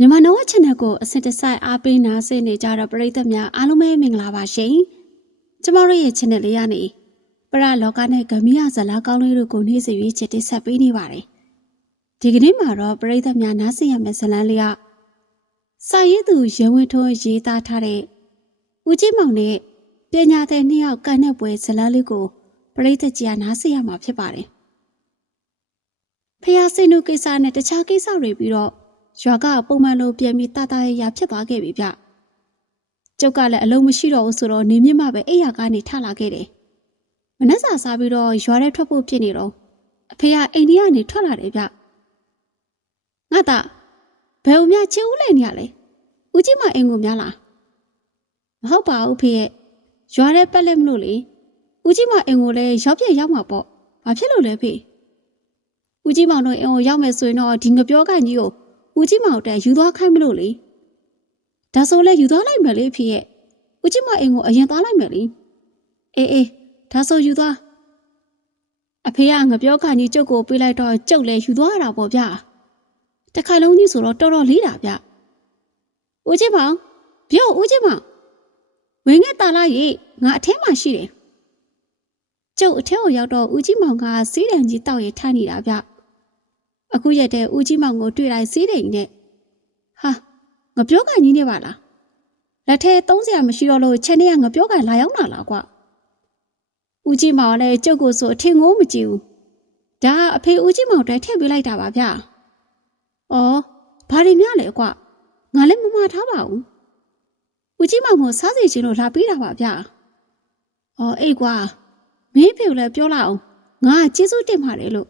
မြန်မာနော် channel ကိုအစစ်တစိုက်အားပေးနာဆင်နေကြတဲ့ပရိသတ်များအားလုံးပဲမင်္ဂလာပါရှင်။ကျမတို့ရဲ့ channel လေးကနေပရလောကနဲ့ဂမီယာဇလာကောင်းလေးတို့ကိုနေ့စဉ်ရွေးချယ်တင်ဆက်ပေးနေပါတယ်။ဒီကနေ့မှာတော့ပရိသတ်များနားဆင်ရမယ့်ဇာတ်လမ်းလေးကစာရေးသူရဝင်းထွန်းရေးသားထားတဲ့ဦးကြီးမောင်နဲ့ပညာတဲ့နှစ်ယောက်ကန်တဲ့ပွဲဇာတ်လမ်းလေးကိုပရိသတ်ကြီးကနားဆင်ရမှာဖြစ်ပါတယ်။ဖះစင်နုကိစ္စနဲ့တခြားကိစ္စတွေပြီးတော့ ရွာကပုံမှန်လိုပြန်ပြီးတတရရဖြစ်သွားခဲ့ပြီဗျ။ကျုပ်ကလည်းအလုံးမရှိတော့ဘူးဆိုတော့နေမြင့်မှပဲအိယာကနေထလာခဲ့တယ်။မနှက်စာစားပြီးတော့ရွာထဲထွက်ဖို့ဖြစ်နေတော့အဖေကအိမ်ထဲကနေထွက်လာတယ်ဗျ။ငါသားဘယ်ဦးများချစ်ဦးလိုက်နေရလဲ။ဦးကြီးမအိမ်ကိုများလား။မဟုတ်ပါဘူးဖေရဲ့ရွာထဲပက်လက်မလို့လေ။ဦးကြီးမအိမ်ကိုလည်းရောက်ပြက်ရောက်မှာပေါ့။ဘာဖြစ်လို့လဲဖေ။ဦးကြီးမောင်တို့အိမ်ကိုရောက်မယ်ဆိုရင်တော့ဒီငပြောကကြီးကို ဦးကြီးမောင်တက်ယူသွားခိုင်းမလို့လေဒါဆိုလဲယူသွားလိုက်မယ်လေဖြစ်ရဲ့ဦးကြီးမောင်အိမ်ကိုအရင်သွားလိုက်မယ်လေအေးအေးဒါဆိုယူသွားအဖေကငပြောခါကြီးကျုပ်ကိုပေးလိုက်တော့ကျုပ်လည်းယူသွားရတာပေါ့ဗျာတခါလုံးကြီးဆိုတော့တော်တော်လေးတာဗျဦးကြီးမောင်ပြောဦးကြီးမောင်ဝင်ခဲ့တာလားရေငါအထဲမှာရှိတယ်ကျုပ်အထဲကိုရောက်တော့ဦးကြီးမောင်ကစီးတံကြီးတောက်ရထိုင်နေတာဗျ အခုရက်တဲ့ဦးကြီးမောင်ကိုတွေ့လိုက်စေးတယ်နဲ့ဟာငပြောကန်ကြီးနေပါလားလက်ထဲသုံးစရာမရှိတော့လို့ချက်နဲ့ကငပြောကန်လာရောက်လာလားကွာဦးကြီးမောင်လည်းကျုပ်ကိုဆိုအထင်ကိုမကြည့်ဘူးဒါကအဖေဦးကြီးမောင်တည်းထည့်ပေးလိုက်တာပါဗျာဩဘာတွေများလဲကွာငါလည်းမမထားပါဘူးဦးကြီးမောင်ကိုစားစီချင်းလို့လာပေးတာပါဗျာဩအေးကွာမင်းဖေကိုလည်းပြောလိုက်အောင်ငါကကျေးဇူးတင်ပါတယ်လို့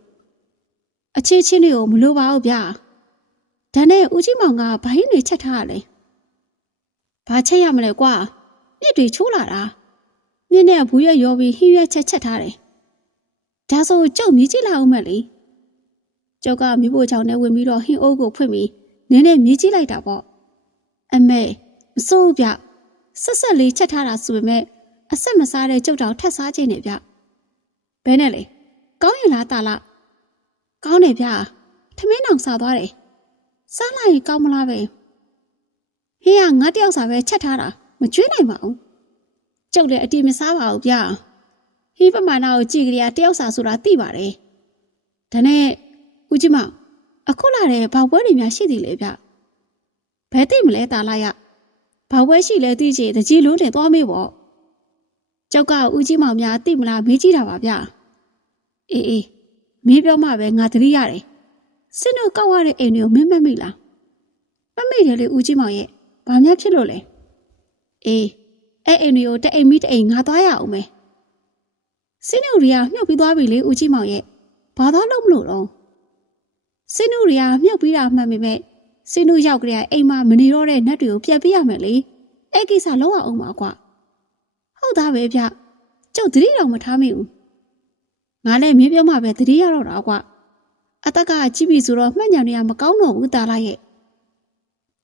အချင်းချင်းတွေကိုမလိုပါဘူးဗျာဒါနဲ့ဦးကြီးမောင်ကဘာရင်းတွေချက်ထားရလဲဘာချက်ရမလဲကွာမြစ်တွေချိုးလာတာမြစ်နဲ့ဘူးရွက်ရောပြီးဟင်းရွက်ချက်ချက်ထားတယ်ဒါဆိုကျုပ်မြည်ကြည့်လိုက်အောင်မလေကျုပ်ကမိဖို့ချောင်းနဲ့ဝင်ပြီးတော့ဟင်းအိုးကိုဖွင့်ပြီးနင်းနဲ့မြည်ကြည့်လိုက်တာပေါ့အမေမစိုးဘူးဗျဆက်ဆက်လေးချက်ထားတာဆိုပေမဲ့အဆက်မစားတဲ့ကျုပ်တောင်ထက်စားခြင်းနဲ့ဗျဘဲနဲ့လေကောင်းရင်လားတာလား ကောင်းတယ်ဗျာထမင်းတောင်စားသွားတယ်စားလိုက်ရင်ကောင်းမလားပဲဟေးကငါတယောက်စားပဲချက်ထားတာမကျွေးနိုင်ပါဘူးကျုပ်လည်းအတီမစားပါဘူးဗျာဟေးပမာဏကိုကြည့်ကြရတယောက်စားဆိုတာသိပါတယ်ဒါနဲ့ဦးကြီးမအခုလာတဲ့ဘာပွဲတွေများရှိသေးလဲဗျဘယ်သိမလဲတာလာရဘာပွဲရှိလဲသိချင်တကြီးလုံးတယ်သွားမေးပေါ့ကျောက်ကဦးကြီးမောင်များသိမလားမေးကြည့်တာပါဗျအေးအေး မင်းပြောမှပဲငါသတိရတယ်။စင်တို့ကောက်ရတဲ့အိမ်တွေကိုမင်းမမိလား။မမိတယ်လေဦးကြီးမောင်ရဲ့။ဘာများဖြစ်လို့လဲ။အေးအဲ့အိမ်တွေကိုတအိမ်မိတအိမ်ငါသွားရအောင်မယ်။စင်တို့တွေကမြုပ်ပြီးသွားပြီလေဦးကြီးမောင်ရဲ့။ဘာသွားလို့မလို့တော့။စင်တို့တွေကမြုပ်ပြီးတာမှန်ပေမဲ့စင်တို့ရောက်ကြတဲ့အိမ်မှာမနေတော့တဲ့နတ်တွေကိုပြန်ပြရမယ်လေ။အဲ့ကိစ္စလောက်ရအောင်ပါကွာ။ဟုတ်သားပဲဗျ။ကျုပ်သတိတော်မထားမိဘူး။ ငါလည်းမင်းပြောမှပဲတတိရတော့တာကွာအသက်ကကြီးပြီဆိုတော့မှတ်ညာတွေကမကောင်းတော့ဘူးတာလာရဲ့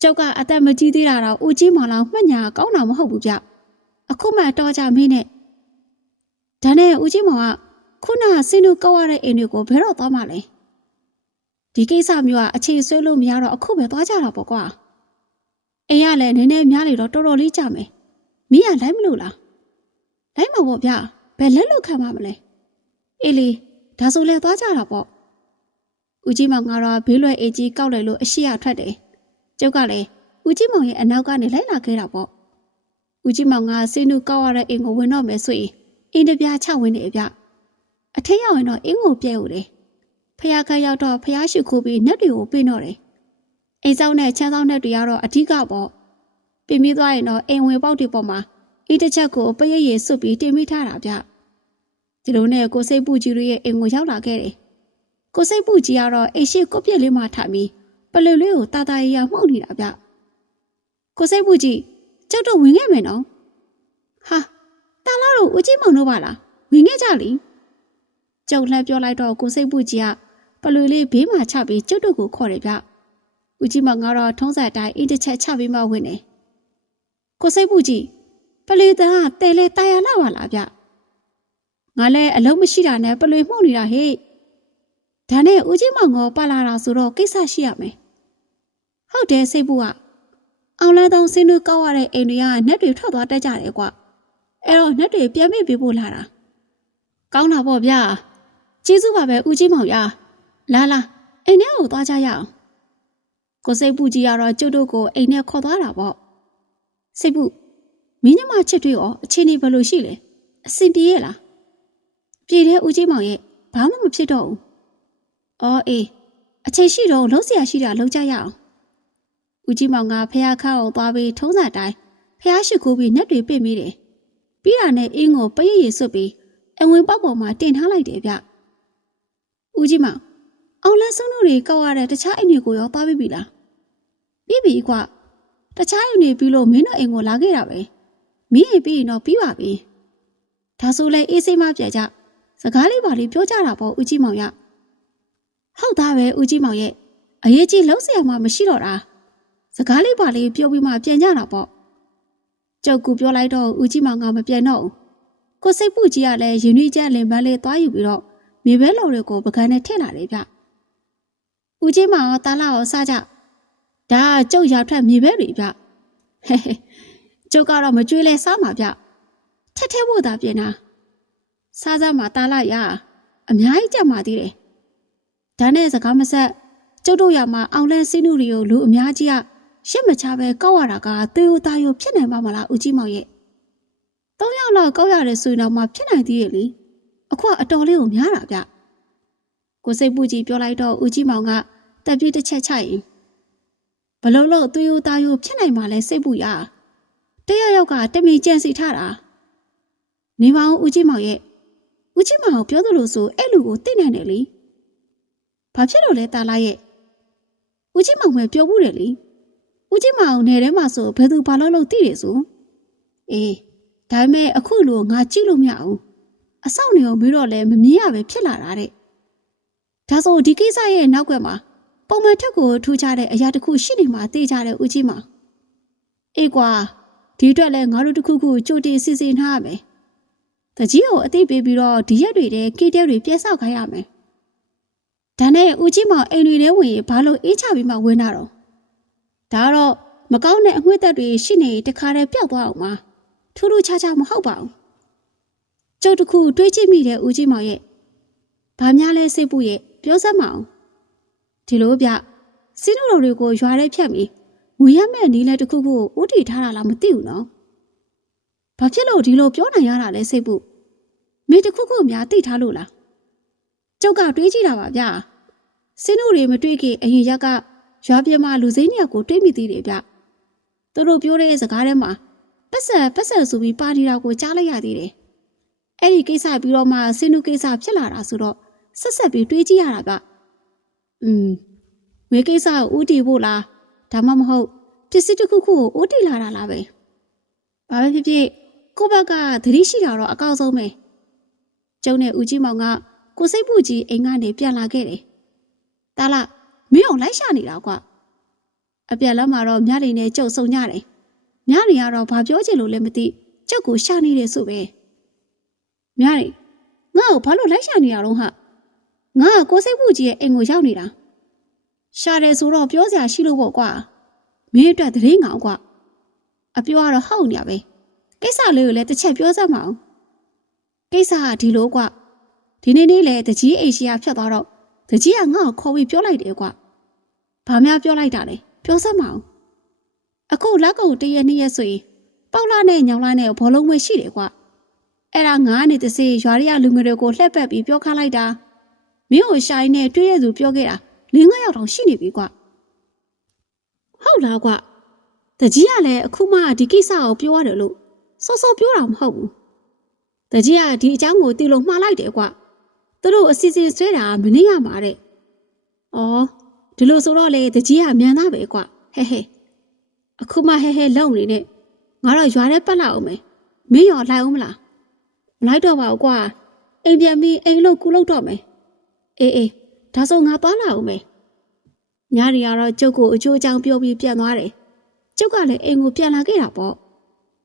ကျောက်ကအသက်မကြီးသေးတာတော့ဦးကြီးမောင်လောင်မှတ်ညာကောင်းတာမဟုတ်ဘူးဗျအခုမှတော့ကြမင်းနဲ့ဒါနဲ့ဦးကြီးမောင်ကခုနဆင်းလို့ကောက်ရတဲ့အိမ်တွေကိုဘယ်တော့သွားမှလဲဒီကိစ္စမျိုးကအခြေဆွဲလို့မရတော့အခုပဲသွားကြတာပေါ့ကွာအိမ်ကလည်းနည်းနည်းများလေတော့တော်တော်လေးကြမယ်မင်းကလိုက်မလို့လားလိုက်မှာပေါ့ဗျဘယ်လက်လို့ခံမှာမလဲ အေးလေဒါဆိုလဲသွားကြတာပေါ့ဦးကြီးမောင်ကတော့ဘေးလွယ်အေးကြီးကောက်လိုက်လို့အရှိရထွက်တယ်ကျုပ်ကလည်းဦးကြီးမောင်ရဲ့အနောက်ကနေလိုက်လာခဲ့တာပေါ့ဦးကြီးမောင်ကစင်းနုကောက်ရတဲ့အိမ်ကိုဝင်တော့မယ်ဆိုရင်အင်းတပြားချဝင်နေအပြအထက်ရောက်ရင်တော့အင်းကိုပြဲဦးတယ်ဖះခါရောက်တော့ဖះရှိခိုးပြီးနက်တွေကိုပြင်တော့တယ်အိမ်ဆောင်နဲ့ချမ်းဆောင်နဲ့တွေကတော့အဓိကပေါ့ပြင်ပြီးသွားရင်တော့အိမ်ဝင်ပေါက်တွေပေါ်မှာအင်းတစ်ချက်ကိုပရိတ်ရည်စွပ်ပြီးတင်မိထားတာဗျ ဒီလိုနဲ့ကိုစိတ်ပူကြီးတို့ရဲ့အိမ်ကိုရောက်လာခဲ့တယ်။ကိုစိတ်ပူကြီးကတော့အိမ်ရှိကိုပြက်လေးမှထားပြီးပလွေလေးကိုတာတာရရမှုတ်နေတာဗျ။ကိုစိတ်ပူကြီးကျုပ်တို့ဝင်ခဲ့မယ်နော်။ဟာတာလာတို့ဦးကြီးမောင်တို့ပါလား။ဝင်ခဲ့ကြလी။ကျုပ်လှမ်းပြောလိုက်တော့ကိုစိတ်ပူကြီးကပလွေလေးဘေးမှာချပြီးကျုပ်တို့ကိုခေါ်တယ်ဗျ။ဦးကြီးမောင်ကတော့ထုံးစံအတိုင်းအိမ်တစ်ချက်ချပြီးမှဝင်တယ်။ကိုစိတ်ပူကြီးပလွေသားကတဲလဲတာယာလာပါလားဗျ။ ငါလည်းအလုံးမရှိတာနဲ့ပလွေမှုန့်နေတာဟဲ့ဒါနဲ့ဦးကြီးမောင်ကပါလာတာဆိုတော့ကိစ္စရှိရမယ်ဟုတ်တယ်စိတ်ပူကအောင်လန်းသုံးစင်းတို့ကောက်ရတဲ့အိမ်တွေကနှက်တွေထွက်သွားတတ်ကြတယ်ကွအဲ့တော့နှက်တွေပြန်မိပေးဖို့လာတာကောင်းတာပေါ့ဗျာကျေးဇူးပါပဲဦးကြီးမောင်ရလာလာအိမ်ထဲကိုသွားကြရအောင်ကိုစိတ်ပူကြီးကတော့ကျုပ်တို့ကိုအိမ်ထဲခေါ်သွားတာပေါ့စိတ်ပူမင်းညမချစ်တွေရောအချင်းနေဘယ်လိုရှိလဲအဆင်ပြေရဲ့လား ပြည်တဲ့ဦးကြီးမောင်ရဲ့ဘာမှမဖြစ်တော့ဘူး။အော်အေးအချိန်ရှိတော့လုံးစရာရှိတာလုံးကြရအောင်။ဦးကြီးမောင်ကဖះခါကိုသွားပြီးထုံးစံတိုင်းဖះရှိခိုးပြီးနှက်တွေပင့်မိတယ်။ပြီးတာနဲ့အင်းကိုပရိရေဆွတ်ပြီးအဝင်ပေါက်ပေါ်မှာတင်ထားလိုက်တယ်ဗျ။ဦးကြီးမောင်အောင်လန်းဆုံးတို့တွေကောက်ရတဲ့တခြားအိမ်တွေကိုရောသွားပြီးပြီလား။ပြီးပြီကွာ။တခြားအိမ်တွေပြီးလို့မင်းတို့အိမ်ကိုလာခဲ့တာပဲ။မင်းအိမ်ပြီးရင်တော့ပြီးပါပြီ။ဒါဆိုလဲအေးစိမ့်မပြကြ။ စကားလေးပါလေးပြောကြတာပေါ့ဦးကြီးမောင်ရဟုတ်သားပဲဦးကြီးမောင်ရဲ့အရေးကြီးလုံးစရာမှမရှိတော့တာစကားလေးပါလေးပြောပြီးမှပြန်ကြတာပေါ့ကြောက်ကူပြောလိုက်တော့ဦးကြီးမောင်ကမပြန်တော့ဘူးကိုစိတ်ပူကြီးကလည်းရင်နှီးကြလင်ပန်းလေးသွားယူပြီးတော့မြေပဲလော်တွေကိုပကံနဲ့ထည့်လာတယ်ဗျဦးကြီးမောင်တာလာအောင်စကြဒါကျုပ်ရောက်ထွက်မြေပဲတွေဗျဟဲ့ကျုပ်ကတော့မကြွေးလဲစားမှာဗျထက်ထဲဖို့သာပြင်တာ စားစားမှာတားလာရအများကြီးကြက်မှာသေးတယ်ဒါနဲ့စကားမဆက်ကျုပ်တို့ရမှာအောင်လန်းစင်းနုတွေကိုလူအများကြီးကရှက်မချပဲကောက်ရတာကသေယိုသားယိုဖြစ်နိုင်ပါမလားဦးကြီးမောင်ရဲ့သုံးယောက်လောက်ကောက်ရတယ်ဆိုရင်တော့မှဖြစ်နိုင်သေးရဲ့လေအခုကအတော်လေးကိုများတာဗျကိုစိတ်ပူကြီးပြောလိုက်တော့ဦးကြီးမောင်ကတက်ပြေးတစ်ချက်ချရင်ဘလုံးလို့သေယိုသားယိုဖြစ်နိုင်မှာလဲစိတ်ပူရတယောက်ယောက်ကတမီကြံစီထားတာနေပါဦးဦးကြီးမောင်ရဲ့ ဦးကြီးမောင်ပြောသလိုဆိုအဲ့လူကိုသိနိုင်တယ်လေဘာဖြစ်လို့လဲတာလာရဲ့ဦးကြီးမောင်ပဲပြောမှုတယ်လေဦးကြီးမောင်နယ်ထဲမှာဆိုဘယ်သူဘာလို့လို့သိတယ်ဆိုအေးဒါပေမဲ့အခုလိုငါကြည့်လို့မရဘူးအဆောက်နေအောင်ပြီးတော့လည်းမမြင်ရပဲဖြစ်လာတာတဲ့ဒါဆိုဒီကိစ္စရဲ့နောက်ွယ်မှာပုံမှန်ထက်ကိုထူခြားတဲ့အရာတစ်ခုရှိနေမှာသိကြတဲ့ဦးကြီးမောင်အေးကွာဒီအတွက်လည်းငါတို့တစ်ခုခုကြိုတင်စီစဉ်ထားရမယ် တကြီးကိုအသိပေးပြီးတော့ဒီရက်တွေတည်းကိတဲတွေပြက်ဆောက်ခိုင်းရမယ်ဒါနဲ့ဦးကြီးမောင်အိမ်တွေထဲဝင်ရင်ဘာလို့အေးချပြီးမှဝင်တာတော့ဒါကတော့မကောင်းတဲ့အငွေ့သက်တွေရှိနေတခါတည်းပျောက်သွားအောင်ပါထူးထူးခြားခြားမဟုတ်ပါဘူးကျုပ်တခုတွေးကြည့်မိတဲ့ဦးကြီးမောင်ရဲ့ဘာများလဲစိတ်ပူရဲ့ပြောစမ်းမအောင်ဒီလိုဗျစင်းတို့တွေကိုရွာထဲဖြတ်ပြီးငွေရမဲ့နီးလဲတခုခုကိုဥတီထားတာလားမသိဘူးနော် ဘာဖြစ်လို့ဒီလိုပြောနိုင်ရတာလဲစိတ်ပူမိတခုခုများသိထားလို့လားကျုပ်ကတွေးကြည့်တာပါဗျာစင်းတို့တွေမတွေးခင်အရင်ရက်ကရွာပြမလူစိမ်းနှစ်ယောက်ကိုတွေးမိသေးတယ်ဗျသူတို့ပြောတဲ့စကားထဲမှာပတ်ဆက်ပတ်ဆက်ဆိုပြီးပါတီတော်ကိုကြားလိုက်ရသေးတယ်အဲ့ဒီကိစ္စပြီးတော့မှစင်းတို့ကိစ္စဖြစ်လာတာဆိုတော့ဆက်ဆက်ပြီးတွေးကြည့်ရတာဗျอืมဝေကိစ္စကိုဥတီဖို့လားဒါမှမဟုတ်ပစ္စည်းတစ်ခုခုကိုဥတီလာတာလားပဲဘာပဲဖြစ်ဖြစ် ကိုဘက်ကသတိရှိတာတော့အကောက်ဆုံးပဲကျုံနဲ့ဦးကြီးမောင်ကကိုစိတ်ပူကြီးအိမ်ကနေပြန်လာခဲ့တယ်။တားလာမင်းအောင်လိုက်ရှာနေတာကွာ။အပြန်လမ်းမှာတော့မြရီနဲ့ကျုပ်ဆုံကြတယ်။မြရီကတော့ဘာပြောချင်လို့လဲမသိကျုပ်ကိုရှာနေတယ်ဆိုပဲ။မြရီငါ့ကိုဘာလို့လိုက်ရှာနေရတော့ဟာ။ငါကကိုစိတ်ပူကြီးရဲ့အိမ်ကိုရောက်နေတာ။ရှာတယ်ဆိုတော့ပြောစရာရှိလို့ပေါ့ကွာ။မင်းအတွက်သတင်းကောင်ကွာ။အပြောကတော့ဟုတ်နေရပဲ။ ကိစ္စလေးကိုလည်းတစ်ချက်ပြောစမ်းမအောင်။ကိစ္စကဒီလိုကွာ။ဒီနေ့နေ့လေတကြီးအိရှိယာဖြတ်သွားတော့တကြီးကငါ့ကိုခေါ်ပြီးပြောလိုက်တယ်ကွာဘာများပြောလိုက်တာလဲပြောစမ်းမအောင်အခုလက်ကုံတရက်နှစ်ရက်ဆိုရင်ပေါက်လာနဲ့ညောင်လာနဲ့ဘောလုံးမွေရှိတယ်ကွာအဲ့ဒါငါနဲ့တစေရွာရရလူငယ်တွေကိုလှက်ပက်ပြီးပြောခလိုက်တာမင်းကိုရှိုင်းနဲ့တွေ့ရသူပြောခဲ့တာလင်းငါရောက်တော့ရှိနေပြီကွာဟုတ်လားကွာတကြီးကလည်းအခုမှဒီကိစ္စကိုပြောရတယ်လို့ စောစောပြောတာမဟုတ်ဘူးတကြီးကဒီအကြောင်းကိုသိလို့မှားလိုက်တယ်ကွာသူတို့အစီအစဉ်ဆွဲတာမနေရမှာတဲ့။အော်ဒီလိုဆိုတော့လေတကြီးကမြန်သားပဲကွာဟဲဟဲအခုမှဟဲဟဲလုံနေနဲ့ငါတော့ရွာထဲပတ်လာအောင်မယ်မင်းရောလိုက်အောင်မလားမလိုက်တော့ပါဘူးကွာအိမ်ပြန်ပြီးအိမ်လို့ကူလို့တော့မယ်အေးအေးဒါဆိုငါသွားလာအောင်မယ်ညရီကတော့ကျုပ်ကိုအချိုးအချောင်းပြောပြီးပြန်သွားတယ်ကျုပ်ကလည်းအိမ်ကိုပြန်လာခဲ့တာပေါ့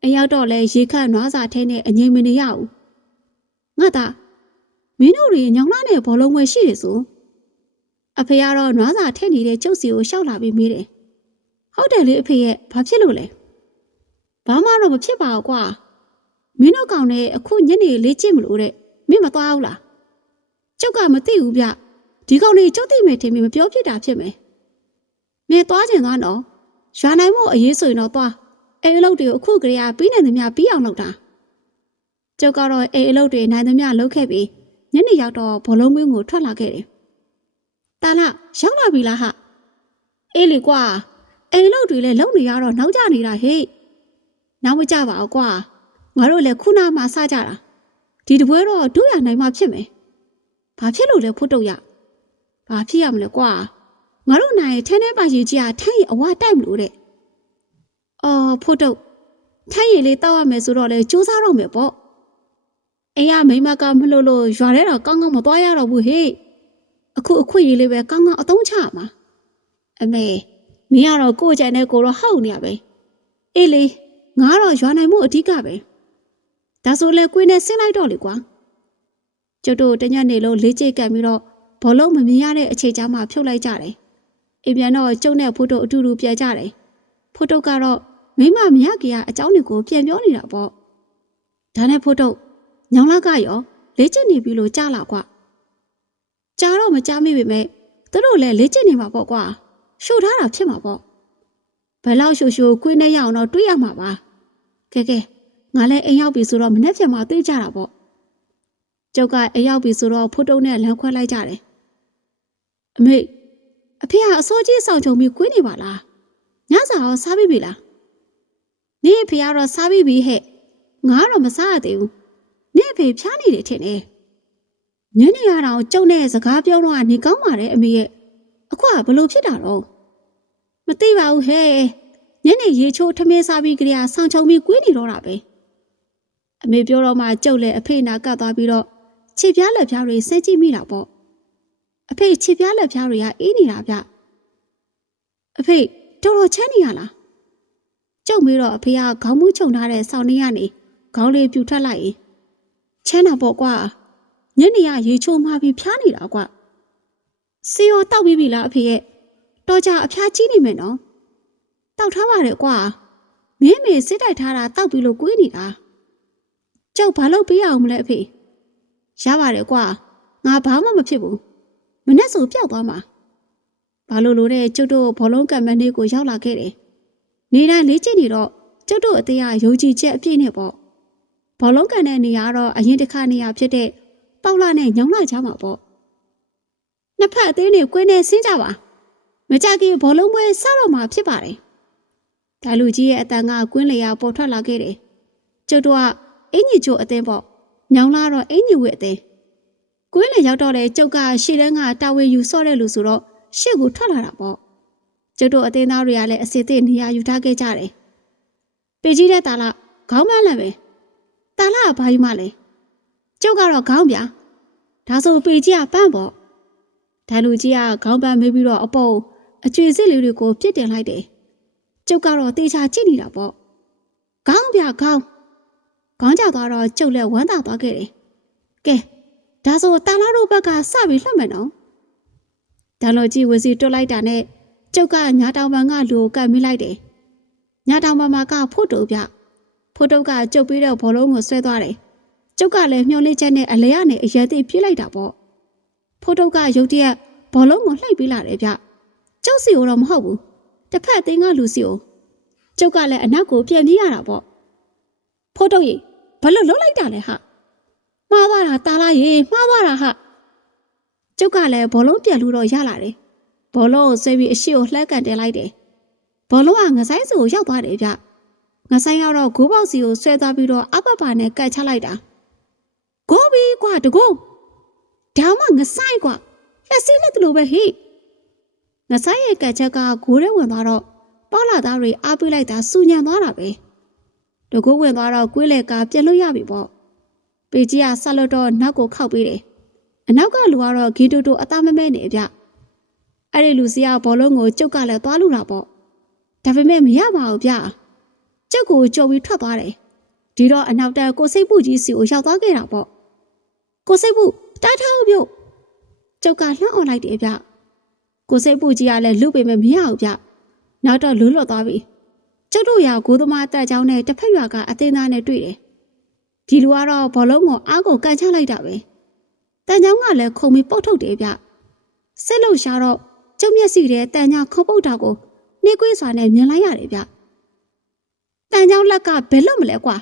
အရောက်တော့လဲရေခန့်နွားစာထဲနဲ့အငိမ့်မနေရဘူးငါသားမင်းတို့တွေညောင်လာနဲ့ဘောလုံးဝဲရှိတယ်ဆိုအဖေကတော့နွားစာထည့်နေတဲ့ကျုပ်စီကိုရှောက်လာပြီးမေးတယ်ဟုတ်တယ်လေအဖေရဲ့ဘာဖြစ်လို့လဲဘာမှတော့မဖြစ်ပါဘူးကွာမင်းတို့ကောင်နဲ့အခုညနေလေးကြည့်မလို့တဲ့မင်းမသွားဘူးလားကျုပ်ကမသိဘူးဗျဒီကောင်တွေကျုပ်သိမယ်ထင်ပြီးမပြောဖြစ်တာဖြစ်မယ်မင်းသွားချင်သွားနော်ရွာနိုင်မို့အရေးဆိုရင်တော့သွား အဲ့အလုပ်တွေကိုအခုကလေးကပြီးနိုင်သမျှပြီးအောင်လုပ်တာကျုပ်ကတော့အဲ့အလုပ်တွေနိုင်သမျှလုပ်ခဲ့ပြီးညနေရောက်တော့ဘောလုံးကွင်းကိုထွက်လာခဲ့တယ်တာလာရောက်လာပြီလားဟာအေးလေကွာအိမ်လုပ်တွေလည်းလုပ်နေရတော့နောက်ကျနေတာဟေ့နောက်မကြပါဘူးကွာငါတို့လည်းခုနမှစကြတာဒီတပွဲတော့တို့ရနိုင်မှဖြစ်မယ်ဘာဖြစ်လို့လဲဖို့တုတ်ရဘာဖြစ်ရမလဲကွာငါတို့နိုင်ရင်ထဲထဲပါရီကြီးကထန်းရီအဝတိုက်မလို့တဲ့ အော်ဖို့တုတ်ထန်းရီလေးတောက်ရမယ်ဆိုတော့လေစူးစားတော့မယ်ပေါ့အိမ်ကမိမကမလို့လို့ရွာထဲတော့ကောင်းကောင်းမသွားရတော့ဘူးဟေ့အခုအခွင့်အရေးလေးပဲကောင်းကောင်းအသုံးချရမှာအမေမင်းကတော့ကိုယ့်ကြိုင်နဲ့ကိုတော့ဟောက်နေရပဲအေးလေငါကတော့ရွာနိုင်မှုအဓိကပဲဒါဆိုလေကိုင်းနဲ့ဆင်းလိုက်တော့လေကွာကျုပ်တို့တညနေလုံးလေးချိတ်ကပ်ပြီးတော့ဘောလုံးမမြင်ရတဲ့အချိန်ကြားမှာဖြုတ်လိုက်ကြတယ်အိမ်ပြန်တော့ကျုပ်နဲ့ဖိုးတို့အတူတူပြန်ကြတယ်ဖိုးတို့ကတော့ မိမမရကြီးကအကြောင်းတွေကိုပြန်ပြောနေတာပေါ့ဒါနဲ့ဖိုးတို့ညောင်လကရောလေးချိတ်နေပြီလို့ကြားလာကွာကြားတော့မကြားမိပေမဲ့သူတို့လည်းလေးချိတ်နေမှာပေါ့ကွာရှုပ်ထားတာဖြစ်မှာပေါ့ဘယ်လောက်ရှုပ်ရှုပ်ကိုင်းနဲ့ရအောင်တော့တွေးရမှာပါကဲကဲငါလည်းအိမ်ရောက်ပြီဆိုတော့မနေ့ပြန်မှတွေးကြတာပေါ့ကျုပ်ကအိမ်ရောက်ပြီဆိုတော့ဖိုးတုံးနဲ့လမ်းခွဲလိုက်ကြတယ်အမေအဖေကအစိုးကြီးဆောင်ချုံပြီးကိုင်းနေပါလားညစာရောစားပြီးပြီလား နေအဖေကတော့စားပြီးပြီဟဲ့ငါတော့မစားရသေးဘူးနေအဖေဖျားနေတယ်ထင်တယ်ညနေရအောင်ကျုံနဲ့စကားပြောတော့ကနေကောင်းပါတယ်အမေရဲ့အခုကဘလို့ဖြစ်တာတော့မသိပါဘူးဟဲ့ညနေရေချိုးထမင်းစားပြီးကြရဆောင်းချုံပြီးကွေးနေတော့တာပဲအမေပြောတော့မှကြုတ်လဲအဖေနာကပ်သွားပြီးတော့ခြေပြားလက်ပြားတွေဆဲကြည့်မိတာပေါ့အဖေခြေပြားလက်ပြားတွေကအေးနေတာဗျအဖေတော်တော်ချမ်းနေရလား ကျုပ်မေးတော့အဖေကခေါင်းမူးချုံထားတဲ့ဆောင်းနေရနေခေါင်းလေးပြူထွက်လိုက်ရင်ချမ်းတာပေါ့ကွာညနေရရေချိုးမှပြီးဖျားနေတာကွာစီရောတောက်ပြီးပြီလားအဖေရဲ့တော်ကြအဖျားကြီးနေမယ်နော်တောက်ထားပါတယ်ကွာမင်းမေစစ်တိုက်ထားတာတောက်ပြီးလို့ကိုင်းနေတာကြောက်ဘာလို့ပေးရအောင်မလဲအဖေရပါတယ်ကွာငါဘာမှမဖြစ်ဘူးမနဲ့ဆိုပျောက်သွားမှာဘာလို့လို့တဲ့ကျုပ်တို့ဘောလုံးကံမန်းလေးကိုရောက်လာခဲ့တယ် နေတိုင်းလေးကျင့်နေတော့ကျုပ်တို့အသေးအယုံကြည်ချက်အပြည့်နဲ့ပေါ့ဘောလုံးကန်တဲ့နေရာကတော့အရင်တစ်ခါနေရာဖြစ်တဲ့ပေါက်လာနဲ့ညောင်းလာကြမှာပေါ့နှစ်ဖက်အသေးနဲ့ကွင်းနဲ့ဆင်းကြပါမကြခင်ဘောလုံးပွဲစတော့မှာဖြစ်ပါတယ်ဒါလူကြီးရဲ့အတန်ကကွင်းလေရပေါ်ထွက်လာခဲ့တယ်ကျုပ်တို့ကအင်ကြီးချိုအသင်းပေါ့ညောင်လာတော့အင်ကြီးဝက်အသင်းကွင်းလေရောက်တော့လေကျုပ်ကရှေ့တန်းကတာဝန်ယူဆော့တဲ့လူဆိုတော့ရှေ့ကိုထွက်လာတာပေါ့ ကျုပ်တို့အသင်းသားတွေကလည်းအစစ်အသင့်နေရာယူထားခဲ့ကြတယ်ပေကြီးတဲ့တာလာခေါင်းမလန့်ပဲတာလာကဘာကြီးမှလဲကျုပ်ကတော့ခေါင်းပြဒါဆိုပေကြီးကပန့်ပေါ့ဒိုင်လူကြီးကခေါင်းပန်းမေးပြီးတော့အပေါ်အကျွေစစ်လေးတွေကိုပြစ်တင်လိုက်တယ်။ကျုပ်ကတော့တေချာကြည့်နေတာပေါ့။ခေါင်းပြခေါင်းခေါင်းကျသွားတော့ကျုပ်လည်းဝမ်းသာသွားခဲ့တယ်။ကဲဒါဆိုတာလာတို့ဘက်ကစပြီးလှတ်မယ်နော်။ဒိုင်လူကြီးဝစီတွတ်လိုက်တာနဲ့ ကျုပ်ကညာတောင်ပံကလူကိုကတ်မိလိုက်တယ်။ညာတောင်ပံမှာကဖို့တူပြဖို့တုတ်ကကျုပ်ပြီးတော့ဘောလုံးကိုဆွဲသွားတယ်။ကျုပ်ကလည်းမျောလေးချက်နဲ့အလဲကနေအရဲသိပြေးလိုက်တာပေါ့။ဖိုးတုတ်ကရုတ်တရက်ဘောလုံးကိုလှိုက်ပေးလာတယ်ဗျကျုပ်စီကိုတော့မဟုတ်ဘူးတစ်ဖက်အသိန်းကလူစီကိုကျုပ်ကလည်းအနောက်ကိုပြန်ပြေးရတာပေါ့ဖိုးတုတ်ရေဘလို့လုံးလိုက်တာလဲဟာမှားသွားတာတားလားရေမှားသွားတာဟာကျုပ်ကလည်းဘောလုံးပြန်လို့တော့ရလာတယ် ဘောလုံးကိုဆွဲပြီးအရှိကိုလှမ်းကန်တင်လိုက်တယ်ဘောလုံးကငဆိုင်စီကိုရောက်သွားတယ်ဗျငဆိုင်ကတော့ဂိုးပေါက်စီကိုဆွဲသွားပြီးတော့အပပနဲ့ကတ်ချလိုက်တာဂိုးပြီးကွာတကူဒါမှငဆိုင်ကွာလက်စီးလက်တလို့ပဲဟိငဆိုင်ရဲ့ကတ်ချက်ကဂိုးထဲဝင်သွားတော့ပေါလာသားတွေအားပေးလိုက်တာစူညံသွားတာပဲတကူဝင်သွားတော့ကွေးလက်ကပြက်လို့ရပြီပေါ့ပေကြီးကဆက်လို့တော့နောက်ကိုခောက်ပေးတယ်အနောက်ကလူကတော့ဂီတိုတိုအသားမမဲနေဗျ အဲ့ဒီလူစီကဘောလုံးကိုကျုပ်ကလည်းသွားလူတာပေါ့ဒါပေမဲ့မရပါဘူးဗျကျုပ်ကိုကြော်ပြီးထွက်သွားတယ်ဒီတော့အနောက်တန်းကိုစိတ်ပူကြီးစီကိုရောက်သွားခဲ့တာပေါ့ကိုစိတ်ပူတားထားဦးပြုတ်ကျုပ်ကလှမ်းអော်လိုက်တယ်ဗျကိုစိတ်ပူကြီးကလည်းလူပေမဲ့မရဘူးဗျနောက်တော့လူးလွတ်သွားပြီကျုပ်တို့ရာကိုသမားတက်ချောင်းနဲ့တစ်ဖက်ရွာကအတင်းသားနဲ့တွေ့တယ်ဒီလူကတော့ဘောလုံးကိုအားကိုကန်ချလိုက်တာပဲတန်ချောင်းကလည်းခုံပြီးပုတ်ထုတ်တယ်ဗျဆက်လို့ရှာတော့ ကျုပ်မျက်စိထဲတန်ချောင်းခုံပုတ်တာကိုနှိကွေးစွာနဲ့မြင်လိုက်ရတယ်ဗျတန်ချောင်းလက်ကဘယ်လို့မလဲကွာ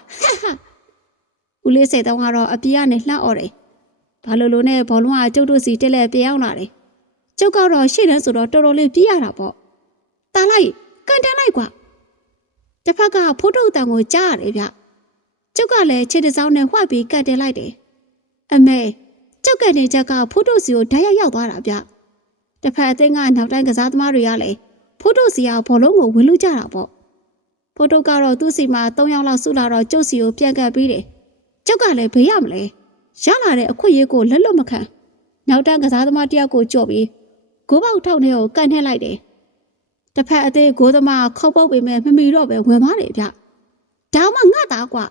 ဦးလေးစိတ်တောင်းကတော့အပြေကနေလှမ်းអော်တယ်ဘာလို့လို့နဲ့ဘောလုံးကကျုပ်တို့စီတက်လက်ပြေးအောင်လာတယ်ကျုပ်ကတော့ရှေ့တန်းဆိုတော့တော်တော်လေးပြေးရတာပေါ့တားလိုက်ကန်တန်းလိုက်ကွာတစ်ဖက်ကဖိုးထုတ်တန်ကိုကြားရတယ်ဗျကျုပ်ကလည်းခြေတစ်စောင်းနဲ့ဝှက်ပြီးကန်တယ်လိုက်တယ်အမေကျုပ်ကနေချက်ကဖိုးထုတ်စီကိုဓာတ်ရိုက်ရောက်သွားတာဗျ တစ်ဖက်အသိန်းကနောက်တိုင်းကစားသမားတွေကလည်းဖိုးထုတ်စီကဘောလုံးကိုဝင်လူကြတာပေါ့ဖိုးထုတ်ကတော့သူ့စီမှာ၃ယောက်လောက်စုလာတော့ကျုပ်စီကိုပြန်ကပ်ပြီးတယ်ကျုပ်ကလည်းဘေးရမလဲရလာတဲ့အခွင့်အရေးကိုလက်လွတ်မခံနောက်တန်းကစားသမားတယောက်ကိုကြော့ပြီးကိုပေါက်ထောက်ထဲကိုကန်ထည့်လိုက်တယ်တစ်ဖက်အသေးကိုသမားခေါပုတ်ပေမဲ့မမီတော့ပဲဝင်သွားတယ်ဗျဒါမှငါသားကွာ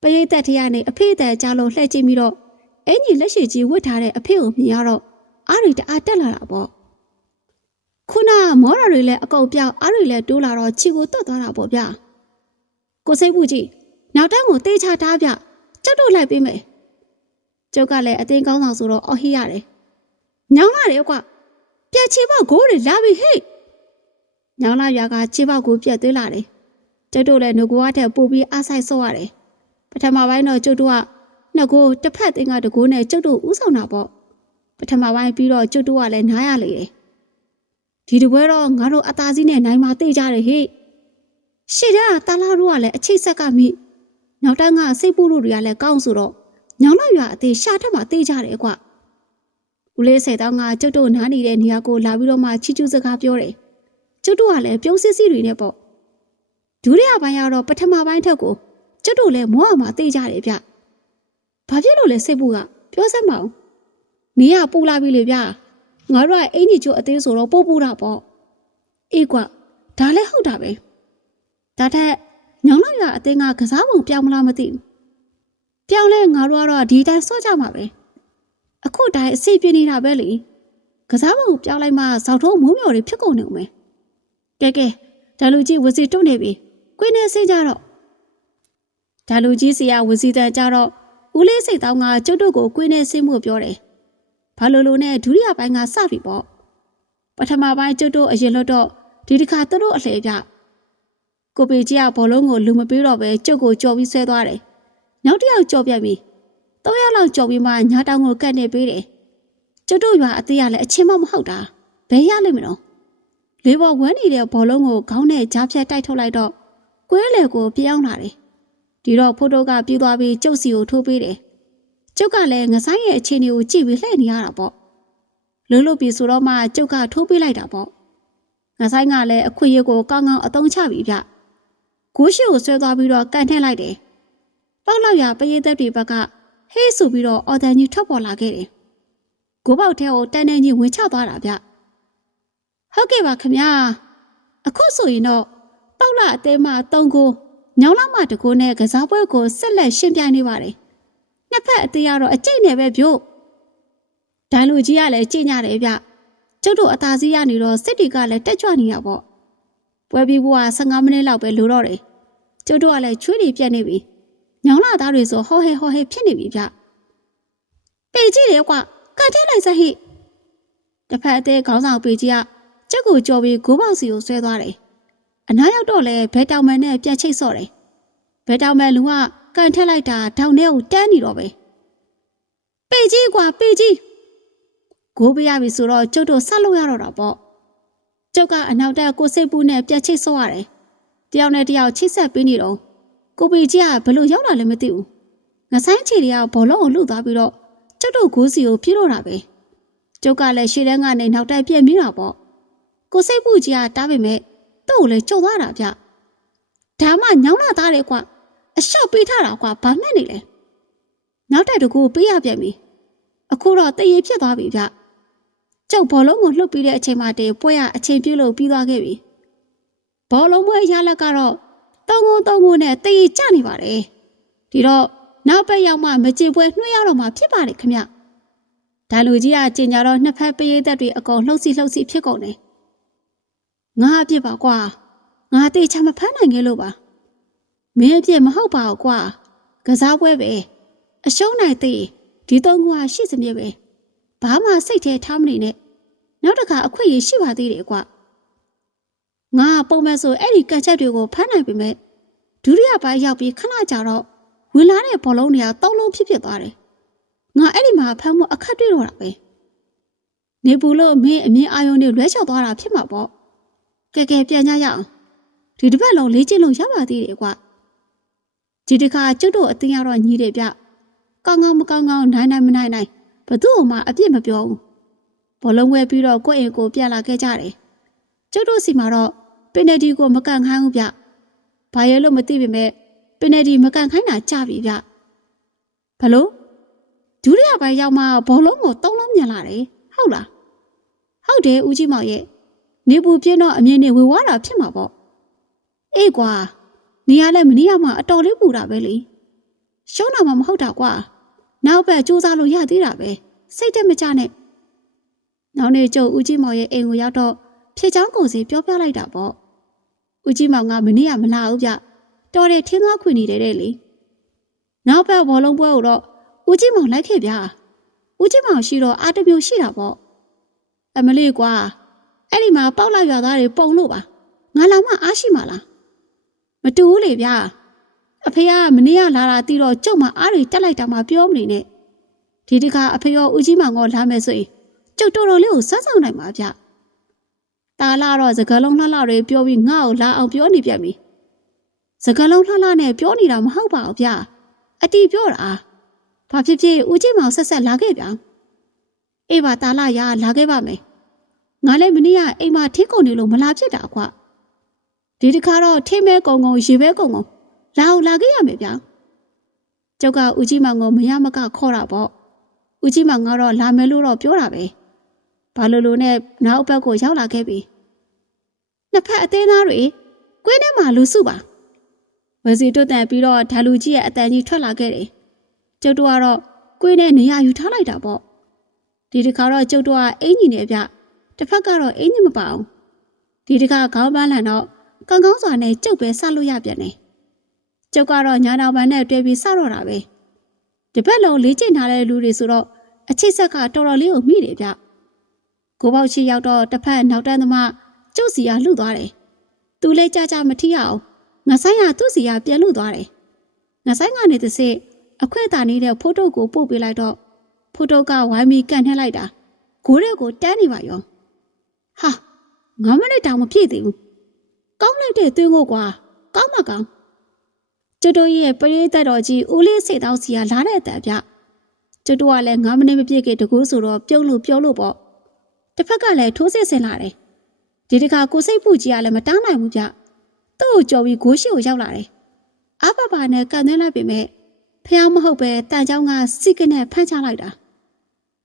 ပရိသတ်ထရနေအဖေအတဲ့ကြားလို့လှည့်ကြည့်ပြီးတော့အင်ကြီးလက်ရှိကြီးဝတ်ထားတဲ့အဖေကိုမြင်ရတော့ အားတွေတအားတက်လာတာပေါ့ခုနကမော်ရတွေလည်းအကုတ်ပြောက်အားတွေလည်းတိုးလာတော့ခြေကိုတွတ်သွားတာပေါ့ဗျကိုစိတ်ဘူးကြီးနောက်တန်းကိုတေးချထားဗျကျုပ်တို့လိုက်ပေးမယ်ကျုပ်ကလည်းအတင်းကောင်းဆောင်ဆိုတော့အော်ဟိရတယ်ညောင်းလာတယ်ကွပြက်ချီပေါက်ဂိုးတွေလာပြီဟေ့ညောင်းလာရွာကချီပေါက်ကိုပြက်သွေးလာတယ်ကျုပ်တို့လည်းငကိုကတဲ့ပို့ပြီးအားဆိုင်ဆော့ရတယ်ပထမပိုင်းတော့ကျုပ်တို့ကနှစ်ကိုတစ်ဖက်တင်းကတကိုးနဲ့ကျုပ်တို့ဥဆောင်တာပေါ့ ပထမပိုင်းပြီးတော့ကျုပ်တို့ကလည်းနားရလေတယ်ဒီတပွဲတော့ငါတို့အသားစီးနဲ့နိုင်မာသိကြတယ်ဟေ့ရှေ့ကတာလာတို့ကလည်းအချိတ်ဆက်ကမိနောက်တန်းကစိတ်ပူလို့တွေကလည်းကောင်းဆိုတော့ညောင်လောက်ရွာအသေးရှာထက်မှတေးကြတယ်ကွဦးလေးဆယ်တောင်းကကျုပ်တို့နားနေတဲ့နေရာကိုလာပြီးတော့မှချီချူးစကားပြောတယ်ကျုပ်တို့ကလည်းပြုံးစစ်စစ်တွေနဲ့ပေါ့ဒုတိယပိုင်းကတော့ပထမပိုင်းထက်ကိုကျုပ်တို့လည်းမောအမှာတေးကြတယ်ဗျဘာဖြစ်လို့လဲစိတ်ပူကပြောစမ်း မအောင်နေရပူလာပြီလေဗျငါတို့ကအင်ကြီးချိုအသေးဆိုတော့ပို့ပူတာပေါ့အေးကွဒါလည်းဟုတ်တာပဲဒါထက်ညောင်လောက်ရွာအတင်းကကစားပုံပြောင်းမလားမသိဘူးပြောင်းလဲငါတို့ကတော့ဒီတိုင်းစော့ကြမှာပဲအခုတိုင်းအစီပြနေတာပဲလေကစားပုံပြောင်းလိုက်မှဇောက်ထုံးမိုးမျော်တွေဖြစ်ကုန်နေဦးမယ်ကဲကဲဒါလူကြီးဝစီတွန့်နေပြီကွင်းနေစင်းကြတော့ဒါလူကြီးစီကဝစီတန်ကြတော့ဦးလေးစိတ်တောင်းကကျုပ်တို့ကိုကွင်းနေစင်းမှုပြောတယ် ဘာလို့လို့နဲ့ဒုတိယပိုင်းကစပြီပေါ့ပထမပိုင်းကျုပ်တို့အရင်လို့တော့ဒီတစ်ခါသူတို့အလှည့်ပြကိုပေကြီးကဘောလုံးကိုလူမပေးတော့ပဲကျုပ်ကိုကြော်ပြီးဆွဲသွားတယ်။နောက်တစ်ယောက်ကြော်ပြတ်ပြီးသုံးယောက်လောက်ကြော်ပြီးမှညာတောင်ကိုကတ်နေပေးတယ်။ကျုပ်တို့ရွာအသေးရလည်းအချင်းမမဟုတ်တာ။ဘယ်ရလိမ့်မလို့။လေးပေါ်ဝန်းနေတဲ့ဘောလုံးကိုခေါင်းနဲ့ကြားဖြတ်တိုက်ထုတ်လိုက်တော့ကွဲလေကိုပြောင်းလာတယ်။ဒီတော့ဖိုးတိုးကပြေးသွားပြီးကျုပ်စီကိုထိုးပေးတယ်။ ကျုပ်ကလည်းငဆိုင်ရဲ့အခြေအနေကိုကြည့်ပြီးလှည့်နေရတာပေါ့။လုံးလို့ပြီဆိုတော့မှကျုပ်ကထိုးပေးလိုက်တာပေါ့။ငဆိုင်ကလည်းအခွင့်အရေးကိုကောင်းကောင်းအသုံးချပြီဗျ။ကိုရှိကိုဆွဲသွားပြီးတော့ကန်ထည့်လိုက်တယ်။ပေါက်လောက်ရပရိသတ်တွေဘက်ကဟေးဆိုပြီးတော့အော်တန်ကြီးထွက်ပေါ်လာခဲ့တယ်။ကိုပေါက်ထဲကိုတန်းတန်းကြီးဝင်ချသွားတာဗျ။ဟုတ်ကဲ့ပါခမညာ။အခုဆိုရင်တော့ပေါက်လာအသေးမှတုံကိုညောင်းလောက်မှတကိုးနဲ့ကစားပွဲကိုဆက်လက်ရှင်းပြနေပါတယ်။ နှစ်ဖက်အသေးကတော့အကျိတ်နဲ့ပဲပြို့။ဒိုင်လူကြီးကလည်းကြင်ကြတယ်ဗျ။ကျုပ်တို့အသာစီးရနေတော့စစ်တွေကလည်းတက်ကြွနေတာပေါ့။ပွဲပြီးဖို့က15မိနစ်လောက်ပဲလိုတော့တယ်ကျုပ်တို့ကလည်းချွေးတွေပြက်နေပြီညောင်လာသားတွေဆိုဟောဟဲဟောဟဲဖြစ်နေပြီဗျပေကြည့်တယ်ကွာကတ်ထဲလိုက်စဟိတစ်ဖက်အသေးခေါင်းဆောင်ပေကြီးကကြက်ကိုကြော်ပြီးဂိုးပေါက်စီကိုဆွဲသွားတယ်အနားရောက်တော့လဲဘဲတောင်မန်နဲ့ပြက်ချိတ်ဆော့တယ်ဘဲတောင်မန်လူက ကန်ထက်လိုက်တာထောင်ထဲကိုတန်းနေတော့ပဲပေကြီးကွာပေကြီးဂိုးပြရပြီဆိုတော့ကျုပ်တို့ဆက်လို့ရတော့တာပေါ့ကျုပ်ကအနောက်တက်ကိုစိတ်ပူးနဲ့ပြက်ချိတ်ဆော့ရတယ်။တယောက်နဲ့တယောက်ချိတ်ဆက်ပေးနေတော့ကိုပီကြီးကဘလို့ရောက်လာလဲမသိဘူး။ငဆိုင်ချီတွေကဘောလုံးကိုလှုပ်သွားပြီးတော့ကျုပ်တို့ဂိုးစီကိုပြေးတော့တာပဲ။ကျုပ်ကလည်းရှေ့တန်းကနေနောက်တက်ပြက်မိတာပေါ့။ကိုစိတ်ပူကြီးကတားပေမဲ့သူ့ကိုလည်းကြုံသွားတာဗျ။ဒါမှညောင်းလာသားတယ်ကွာ။ အလျှောက်ပေးထားတာကွာဘာမှမနေလဲ။နောက်တက်တကူပေးရပြန်ပြီ။အခုတော့တရေဖြစ်သွားပြီဗျ။ကျုပ်ဘောလုံးကိုလှုပ်ပြီးတဲ့အချိန်မှတည်းပွဲရအချိန်ပြည့်လို့ပြီးသွားခဲ့ပြီဘောလုံးပွဲရလက်ကတော့တုံငုံတုံငုံနဲ့တည်ကြနေပါတယ်ဒီတော့နောက်ပတ်ရောက်မှမကြေပွဲနှွှဲရတော့မှဖြစ်ပါတယ်ခမဒါလူကြီးကကြင်ကြတော့နှစ်ဖက်ပရိသတ်တွေအကုန်လှုပ်စီလှုပ်စီဖြစ်ကုန်တယ်ငါအပြစ်ပါကွာငါတေချာမဖမ်းနိုင်ခဲ့လို့ပါ မင်းအပြစ်မဟုတ်ပါဘူးကွာကစားပွဲပဲအရှုံးနိုင်သေးဒီသုံးခုဟာရှိစမြဲပဲဘာမှစိတ်ထဲထားမနေနဲ့နောက်တစ်ခါအခွင့်အရေးရှိပါသေးတယ်ကွာငါပုံမဲ့ဆိုအဲ့ဒီကတ်ချက်တွေကိုဖမ်းနိုင်ပေမဲ့ဒုတိယပိုင်းရောက်ပြီးခဏကြာတော့ဝင်လာတဲ့ဘောလုံးတွေကသုံးလုံးဖြစ်ဖြစ်သွားတယ်ငါအဲ့ဒီမှာဖမ်းမှုအခက်တွေ့တော့တာပဲနေပူလို့မင်းအမြင်အာယုံတွေလွဲချော်သွားတာဖြစ်မှာပေါ့ကဲကဲပြန်ကြရအောင်ဒီတစ်ပတ်လုံးလေးကျင့်လို့ရပါသေးတယ်ကွာ ဒီတစ်ခါကျွတ်တို့အတင်းရတော့ညီးတယ်ဗျကောင်းကောင်းမကောင်းကောင်းနိုင်နိုင်မနိုင်နိုင်ဘသူ့မှအပြစ်မပြောဘူးဘောလုံးဝဲပြီးတော့ကိုယ့်အိမ်ကိုပြန်လာခဲ့ကြတယ်ကျွတ်တို့စီမှာတော့ပင်နယ်ဒီကိုမကန်ခိုင်းဘူးဗျဘာရဲလို့မသိပေမဲ့ပင်နယ်ဒီမကန်ခိုင်းတာကြပြီဗျဘလို့ဒုတိယပိုင်းရောက်မှဘောလုံးကိုသုံးလုံးမြန်လာတယ်ဟုတ်လားဟုတ်တယ်ဦးကြီးမောင်ရဲ့နေပူပြင်းတော့အမြင်နဲ့ဝေဝါးတာဖြစ်မှာပေါ့အေးကွာ နေရလဲမနေရမှအတော်လေးပူတာပဲလေရှုံးတာမှမဟုတ်တာကွာနောက်ဘက်စူးစမ်းလို့ရသေးတာပဲစိတ်တက်မကြနဲ့နောက်နေ့ကျုပ်ဦးကြီးမောင်ရဲ့အိမ်ကိုရောက်တော့ဖြစ်ချောင်းကုန်စီပြောပြလိုက်တာပေါ့ဦးကြီးမောင်ကမနေရမလာဘူးဗျတော်တယ်ထင်းသွားခွေနေတယ်တဲ့လေနောက်ဘက်ဘောလုံးပွဲကိုတော့ဦးကြီးမောင်လိုက်ခဲ့ဗျာဦးကြီးမောင်ရှိတော့အာတမျိုးရှိတာပေါ့အမလေးကွာအဲ့ဒီမှာပေါက်လာရွာသားတွေပုံလို့ပါငါလောင်မအားရှိမှာလား မတူဘူးလေဗျာအဖေကမနေ့ကလာတာတီးတော့ကျုပ်မအားတွေတက်လိုက်တာမှပြောမနေနဲ့ဒီတခါအဖေရောဦးကြီးမောင်ကလာမယ်ဆိုရင်ကျုပ်တော်တော်လေးကိုစမ်းဆောင်နိုင်ပါဗျတာလာတော့စကလုံးလှလှတွေပြောပြီးငါ့ကိုလာအောင်ပြောနေပြန်ပြီစကလုံးလှလှနဲ့ပြောနေတာမဟုတ်ပါဘူးဗျအတီပြောတာဘာဖြစ်ဖြစ်ဦးကြီးမောင်ဆက်ဆက်လာခဲ့ဗျအေးပါတာလာရလာခဲ့ပါမယ်ငါလည်းမနေ့ကအိမ်မှာထင်းကုန်နေလို့မလာဖြစ်တာကွာ ဒီတစ်ခါတော့ထင်းမဲကုံကုံရေပဲကုံကုံလာအောင်လာခဲ့ရမယ်ဗျာကျောက်ကဦးကြီးမောင်ကိုမရမကခေါ်တာပေါ့ဦးကြီးမောင်ကတော့လာမယ်လို့တော့ပြောတာပဲဘာလို့လို့နဲ့နောက်ဘက်ကိုရောက်လာခဲ့ပြီနှစ်ဖက်အသေးသားတွေကွင်းထဲမှာလူစုပါဝစီတွတ်တန်ပြီးတော့ဓာလူကြီးရဲ့အတန်ကြီးထွက်လာခဲ့တယ်ကျုပ်တို့ကတော့ကွင်းထဲနေရာယူထားလိုက်တာပေါ့ဒီတစ်ခါတော့ကျုပ်တို့ကအင်ကြီးနေဗျတစ်ဖက်ကတော့အင်းကြီးမပါအောင်ဒီတခါခေါင်းပန်းလန်တော့ ကံကောင်းစွာနဲ့ကျုပ်ပဲဆလို့ရပြန်တယ်ကျုပ်ကတော့ညာတော်ပန်နဲ့တွေ့ပြီးစတော့တာပဲဒီဘက်လုံးလေးကျင့်ထားတဲ့လူတွေဆိုတော့အချစ်ဆက်ကတော်တော်လေးကိုမိတယ်ဗျကိုပေါက်ချီရောက်တော့တစ်ဖက်နောက်တန်းသမားကျုပ်စီကလှုပ်သွားတယ်သူလေးကြကြမထီရအောင်ငဆိုင်ကသူ့စီကပြန်လှုပ်သွားတယ်ငဆိုင်ကနေတစ်စစ်အခွင့်အတာနေတဲ့ဖိုးတုတ်ကိုပို့ပေးလိုက်တော့ဖိုးတုတ်ကဝိုင်းပြီးကန်ထက်လိုက်တာဂိုးတဲ့ကိုတန်းနေပါရောဟာငါမနဲ့တောင်မပြည့်သေးဘူး ကောင်းလိုက်တဲ့သွင်းကိုကွာကောင်းမကောင်းကျွတ်တို့ရဲ့ပရိသတ်တော်ကြီးဦးလေးစိတ်တောင်းစီကလာတဲ့အတန်ပြကျွတ်တို့ကလည်းငါမနဲ့မပြည့်ခဲ့တကူဆိုတော့ပြုံးလို့ပြောလို့ပေါ့တစ်ဖက်ကလည်းထိုးစစ်ဆင်လာတယ်ဒီတခါကိုစိတ်ပူကြီးကလည်းမတားနိုင်ဘူးဗျသူ့ကိုကြော်ပြီးဂိုးရှိကိုရောက်လာတယ်အဘဘာနဲ့ကန်သွင်းလိုက်ပေမဲ့ဖះမဟုတ်ပဲတန်ချောင်းကစိတ်ကနေဖမ်းချလိုက်တာ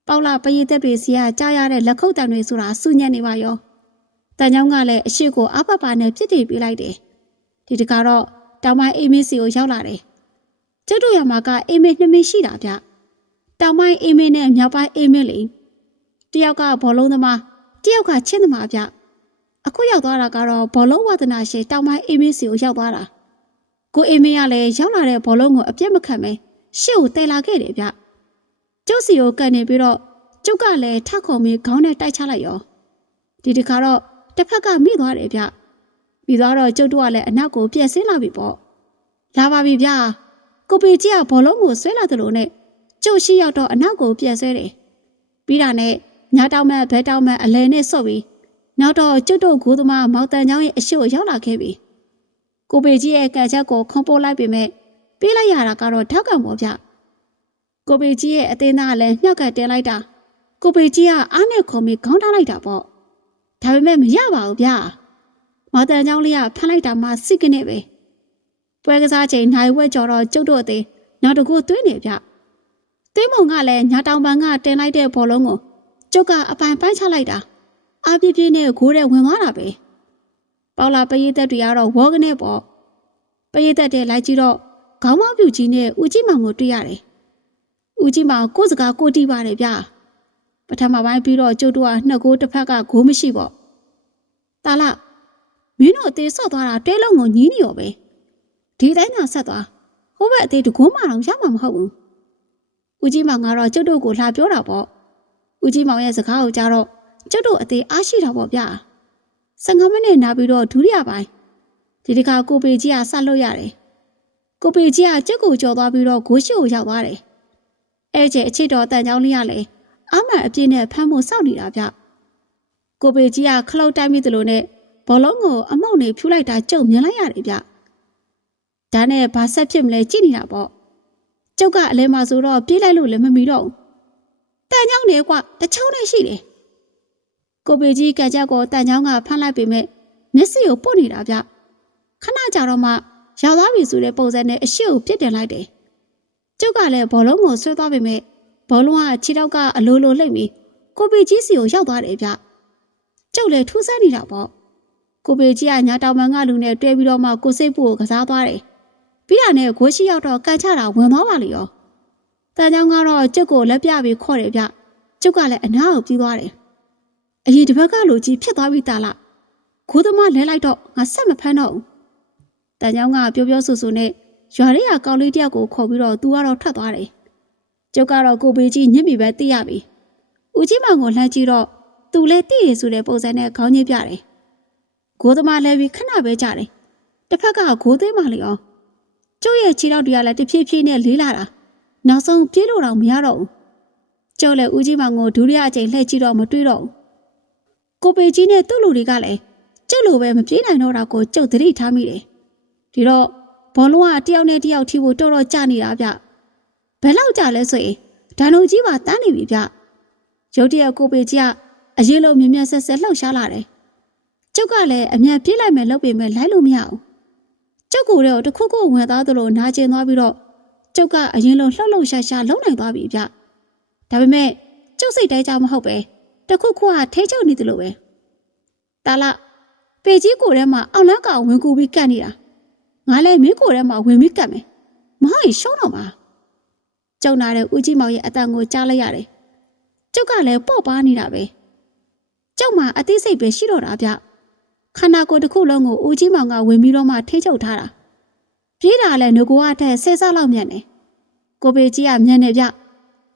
ပေါလာပရိသတ်တွေစီကကြားရတဲ့လက်ခုပ်တံတွေဆိုတာစူညံ့နေပါရော တန်ချောင်းကလည်းအရှိကိုအဖဖာနဲ့ပြစ်တည်ပေးလိုက်တယ်ဒီတခါတော့တောင်မိုင်းအိမ်မေးစီကိုရောက်လာတယ်ကျုပ်တို့ရမှာကအိမ်မေးနှစ်မင်းရှိတာဗျတောင်မိုင်းအိမ်မေးနဲ့မြောက်ပိုင်းအိမ်မေးလေတယောက်ကဘောလုံးသမားတယောက်ကချင်းသမားဗျအခုရောက်သွားတာကတော့ဘောလုံးဝဒနာရှင်တောင်မိုင်းအိမ်မေးစီကိုရောက်သွားတာကိုအိမ်မေးကလည်းရောက်လာတဲ့ဘောလုံးကိုအပြစ်မခံပဲရှေ့ကိုတဲလာခဲ့တယ်ဗျကျုပ်စီကိုကန်နေပြီးတော့ကျုပ်ကလည်းထခုံပြီးခေါင်းနဲ့တိုက်ချလိုက်ရောဒီတခါတော့ တစ်ဖက်ကမိသွားတယ်ဗျပြီးသွားတော့ကျုပ်တို့ကလည်းအနောက်ကိုပြက်ဆင်းလာပြီပေါ့လာပါပြီဗျကိုပေကြီးကဘောလုံးကိုဆွဲလာသလိုနဲ့ကျုပ်ရှိရောက်တော့အနောက်ကိုပြက်ဆွဲတယ်ပြီးတာနဲ့ညတောင်မက်ဘဲတောင်မက်အလဲနဲ့ဆော့ပြီးနောက်တော့ကျုပ်တို့ဂိုးသမားမောင်တန်ချောင်းရဲ့အရှိကိုရောက်လာခဲ့ပြီကိုပေကြီးရဲ့ကံချက်ကိုခုံပိုးလိုက်ပေမဲ့ပြေးလိုက်ရတာကတော့ထောက်ကံပေါ်ဗျကိုပေကြီးရဲ့အသေးသားကလည်းမြှောက်ကတင်လိုက်တာကိုပေကြီးကအားနဲ့ခုံပြီးခေါင်းထားလိုက်တာပေါ့ ဒါပေမဲ့မရပါဘူးဗျာမော်တန်ချောင်းလေးကဖမ်းလိုက်တာမှစိတ်ကနေပဲပွဲကစားချိန်နိုင်ဝက်ကြော်တော့ကျုပ်တို့အသေးနောက်တကူသွင်းနေဗျသွင်းမုံကလည်းညာတောင်ပန်ကတင်လိုက်တဲ့ဘောလုံးကိုကျုပ်ကအပိုင်ပိုင်းချလိုက်တာအာပြပြနဲ့ဂိုးတဲ့ဝင်သွားတာပဲပေါလာပရိသတ်တွေကတော့ဝေါကနေပေါ့ပရိသတ်တဲ့လိုက်ကြည့်တော့ခေါင်းမောင်းပြူကြီးနဲ့ဦးကြီးမောင်ကိုတွေ့ရတယ်ဦးကြီးမောင်ကိုယ်စကားကိုတီးပါတယ်ဗျာ ပထမပိုင်းပြီးတော့ကျုပ်တို့ကနှစ်ကိုးတစ်ဖက်ကဂိုးမရှိပေါ့တာလာမင်းတို့အသေးဆော့သွားတာတဲလုံးကိုညီးနေရောပဲဒီတိုင်းသာဆက်သွားဟိုဘက်အသေးတကုန်းမအောင်ရမှာမဟုတ်ဘူးဦးကြီးမောင်ကတော့ကျုပ်တို့ကိုလှပြောတာပေါ့ဦးကြီးမောင်ရဲ့စကားကိုကြားတော့ကျုပ်တို့အသေးအားရှိတာပေါ့ဗျာ15မိနစ်နားပြီးတော့ဒုတိယပိုင်းဒီတခါကိုပေကြီးကဆက်လို့ရတယ်ကိုပေကြီးကကျုပ်ကိုကြော်သွားပြီးတော့ဂိုးရှိကိုရောက်သွားတယ်အဲ့ကျအချစ်တော်တန်ချောင်းလေးကလည်း အမှန်အပြည့်နဲ့ဖမ်းဖို့စောင့်နေတာဗျကိုပေကြီးကခလုတ်တိုင်းမိသလိုနဲ့ဘောလုံးကိုအမုံနေဖြူလိုက်တာကြုံမြင်လိုက်ရတယ်ဗျဒါနဲ့ဘာဆက်ဖြစ်မလဲကြည့်နေတာပေါ့ကျုပ်ကအလဲမှာဆိုတော့ပြေးလိုက်လို့လည်းမမီတော့ဘူးတန်ချောင်းနေကွတချောင်းနဲ့ရှိတယ်ကိုပေကြီးကကြက်ကိုတန်ချောင်းကဖမ်းလိုက်ပေမဲ့မျက်စိကိုပုတ်နေတာဗျခဏကြာတော့မှရောက်သွားပြီဆိုတဲ့ပုံစံနဲ့အရှိကိုပြစ်တင်လိုက်တယ်ကျုပ်ကလည်းဘောလုံးကိုဆွဲသွားပေမဲ့ ဘောလုံးကခြေထောက်ကအလိုလိုလှိမ့်ပြီးကိုပေကြီးစီကိုရောက်သွားတယ်ဗျကျုပ်လည်းထူးဆန်းနေတာပေါ့ကိုပေကြီးကညာတောင်မန်ကလူနဲ့တွဲပြီးတော့မှကိုစိတ်ပူကိုကစားသွားတယ်ပြီးတာနဲ့ဂိုးရှိရောက်တော့ကန်ချတာဝင်သွားပါလေရောတန်ချောင်းကတော့ကျုပ်ကိုလက်ပြပြီးခေါ်တယ်ဗျကျုပ်ကလည်းအနားကိုပြေးသွားတယ်အရင်တစ်ဘက်ကလူကြီးဖြစ်သွားပြီတာလားခိုးသမားလဲလိုက်တော့ငါဆက်မဖမ်းတော့ဘူးတန်ချောင်းကပြောပြောဆိုဆိုနဲ့ရွာရဲရကောင်လေးတယောက်ကိုခေါ်ပြီးတော့သူကတော့ထွက်သွားတယ် ကျုပ်ကတော့ကိုပေကြီးညစ်မိပဲသိရပြီဦးကြီးမောင်ကိုလှမ်းကြည့်တော့သူလည်းသိရဆိုတဲ့ပုံစံနဲ့ခေါင်းညစ်ပြတယ်ဂိုးသမားလဲပြီးခဏပဲကြတယ်တစ်ဖက်ကဂိုးသေးမှလေအောင်ကျုပ်ရဲ့ခြေထောက်တွေကလည်းတဖြည်းဖြည်းနဲ့လေးလာတာနောက်ဆုံးပြေးလို့တော့မရတော့ဘူးကျုပ်လည်းဦးကြီးမောင်ကိုဒုတိယအကြိမ်လှည့်ကြည့်တော့မတွေ့တော့ဘူးကိုပေကြီးနဲ့သူ့လူတွေကလည်းကျုပ်လိုပဲမပြေးနိုင်တော့တာကိုကျုပ်သတိထားမိတယ်ဒီတော့ဘောလုံးကတယောက်နဲ့တယောက်ထိဖို့တော်တော်ကြနေတာဗျ ဘယ်လောက်ကြလဲဆိုရင်ဒန်လုံကြီးပါတန်းနေပြီဗျရုတ်တရက်ကိုပေကြီးကအရေးလုံးမြင်မြတ်ဆက်ဆက်လှုပ်ရှားလာတယ်ကျုပ်ကလည်းအမြန်ပြေးလိုက်မယ်လုပ်ပေမဲ့လိုက်လို့မရဘူးကျုပ်ကိုယ်တော့တခုခုဝင်သွားသလိုနာကျင်သွားပြီးတော့ကျုပ်ကအရင်လိုလှုပ်လှုပ်ရှားရှားလုံနိုင်သွားပြီဗျဒါပေမဲ့ကျုပ်စိတ်တိုင်းကြမဟုတ်ပဲတခုခုကထိချုပ်နေတယ်လို့ပဲတာလာပေကြီးကိုယ်ထဲမှာအောင်လန်းကောင်ဝင်ကူပြီးကတ်နေတာငါလည်းမင်းကိုယ်ထဲမှာဝင်ပြီးကတ်မယ်မဟုတ်ရင်ရှုံးတော့မှာ ကျုံနာတဲ့ဦးကြီးမောင်ရဲ့အတန်ကိုကြားလိုက်ရတယ်ကျုပ်ကလည်းပေါ့ပါနေတာပဲကျုပ်မှာအသိစိတ်ပဲရှိတော့တာဗျခန္ဓာကိုယ်တစ်ခုလုံးကိုဦးကြီးမောင်ကဝင်ပြီးတော့မှထိချုပ်ထားတာပြေးတာလည်းငကိုကအထက်ဆဲဆလောက်မြန်တယ်ကိုပေကြီးကမြန်နေဗျ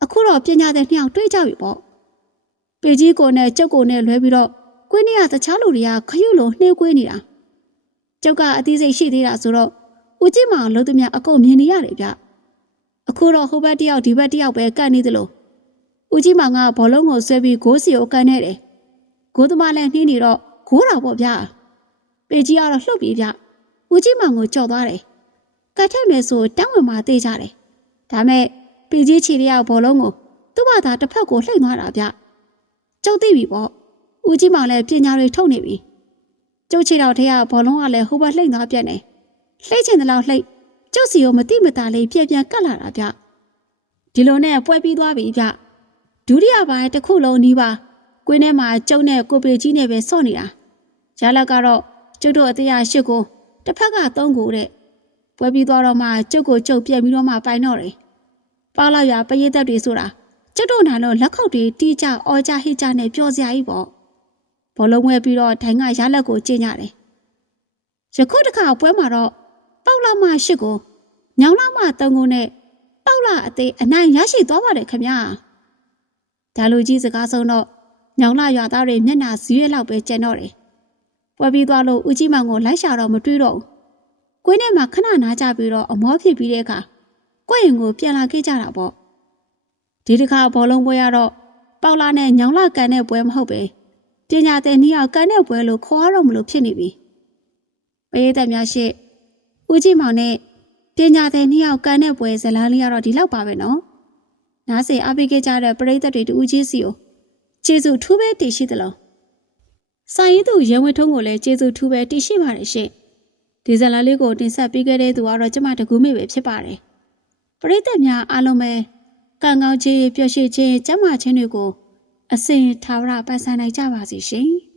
အခုတော့ပညာတဲ့နှစ်ယောက်တွေးကြပြီပေါ့ပေကြီးကိုနဲ့ကျုပ်ကိုနဲ့လွဲပြီးတော့ကွင်းနေရတခြားလူတွေကခရုလိုနှေးကွေးနေတာကျုပ်ကအသိစိတ်ရှိသေးတာဆိုတော့ဦးကြီးမောင်လုံးသမျှအကုန်မြင်နေရတယ်ဗျ အခုတော့ဟိုဘက်တယောက်ဒီဘက်တယောက်ပဲကတ်နေသလိုဦးကြီးမောင်ကဘောလုံးကိုဆွဲပြီးဂိုးစီကိုကန်နေတယ်ဂိုးသမားလည်းနှင်းနေတော့ဂိုးတော်ပေါ့ဗျာပေကြီးကတော့လှုပ်ပြီးဗျဦးကြီးမောင်ကိုကြော်သွားတယ်ကတ်ထက်မယ်ဆိုတန်းဝင်မှသိကြတယ်ဒါမဲ့ပေကြီးချီတယောက်ဘောလုံးကိုသူ့ဘာသာတစ်ဖက်ကိုလှိမ့်သွားတာဗျကျုပ်သိပြီပေါ့ဦးကြီးမောင်လည်းပညာတွေထုတ်နေပြီကျုပ်ချီတော်ထက်ကဘောလုံးကလည်းဟိုဘက်လှိမ့်သွားပြက်နေလှိမ့်ချင်တဲ့လောက်လှိမ့် ကျုပ်စီကိုမတိမတာလေးပြက်ပြန်ကတ်လာတာဗျဒီလိုနဲ့ပွဲပြီးသွားပြီဗျဒုတိယပိုင်းတစ်ခုလုံးနီးပါကွင်းထဲမှာကျုပ်နဲ့ကိုပေကြီးနဲ့ပဲစော့နေတာရလက်ကတော့ကျုပ်တို့အသေးရရှစ်ကိုတစ်ဖက်ကသုံးကိုတဲ့ပွဲပြီးသွားတော့မှကျုပ်ကိုကျုပ်ပြက်ပြီးတော့မှပိုင်တော့တယ်ပါလာရပရိသတ်တွေဆိုတာကျုပ်တို့နာလို့လက်ခုပ်တွေတီးကြအော်ကြဟိကြနဲ့ပျော်စရာကြီးပေါ့ဘောလုံးဝဲပြီးတော့ဒိုင်ကရလက်ကိုကျင့်ကြတယ်ယခုတစ်ခါပွဲမှာတော့ ပေါက်လာမှရှစ်ကိုညောင်လာမှသုံးကိုနဲ့ပေါက်လာအသေးအနိုင်ရရှိသွားပါတယ်ခင်ဗျာဒါလူကြီးစကားဆုံးတော့ညောင်လာရွာသားတွေမျက်နှာစည်းရဲလောက်ပဲကျန်တော့တယ်ပွဲပြီးသွားလို့ဦးကြီးမောင်ကိုလိုက်ရှာတော့မတွေ့တော့ဘူးကွင်းထဲမှာခဏနားကြပြီးတော့အမောဖြစ်ပြီးတဲ့အခါကိုယ့်ရင်ကိုပြန်လာခဲ့ကြတာပေါ့ဒီတစ်ခါဘောလုံးပွဲရတော့ပေါလာနဲ့ညောင်လာကန်တဲ့ပွဲမဟုတ်ပဲပညာတဲ့နီးအောင်ကန်တဲ့ပွဲလို့ခေါ်ရတော့မလို့ဖြစ်နေပြီပရိသတ်များရှိ ဦးကြီးမောင်နဲ့ပညာတဲ့နီးအောင်ကန်တဲ့ပွဲဇလန်းလေးကတော့ဒီလောက်ပါပဲနော်နားစေအားပေးခဲ့ကြတဲ့ပရိသတ်တွေတူဦးကြီးစီကိုကျေးဇူးထူးပဲတည်ရှိသလားဆိုင်ရင်သူရဲဝဲထုံးကိုလည်းကျေးဇူးထူးပဲတည်ရှိပါတယ်ရှင်ဒီဇလန်လေးကိုတင်ဆက်ပေးခဲ့တဲ့သူကတော့ကျမတကူမေပဲဖြစ်ပါတယ်ပရိသတ်များအားလုံးပဲကံကောင်းခြင်းပျော်ရွှင်ခြင်းကျမ်းမာခြင်းတွေကိုအစဉ်ထာဝရပတ်စံနိုင်ကြပါစေရှင်။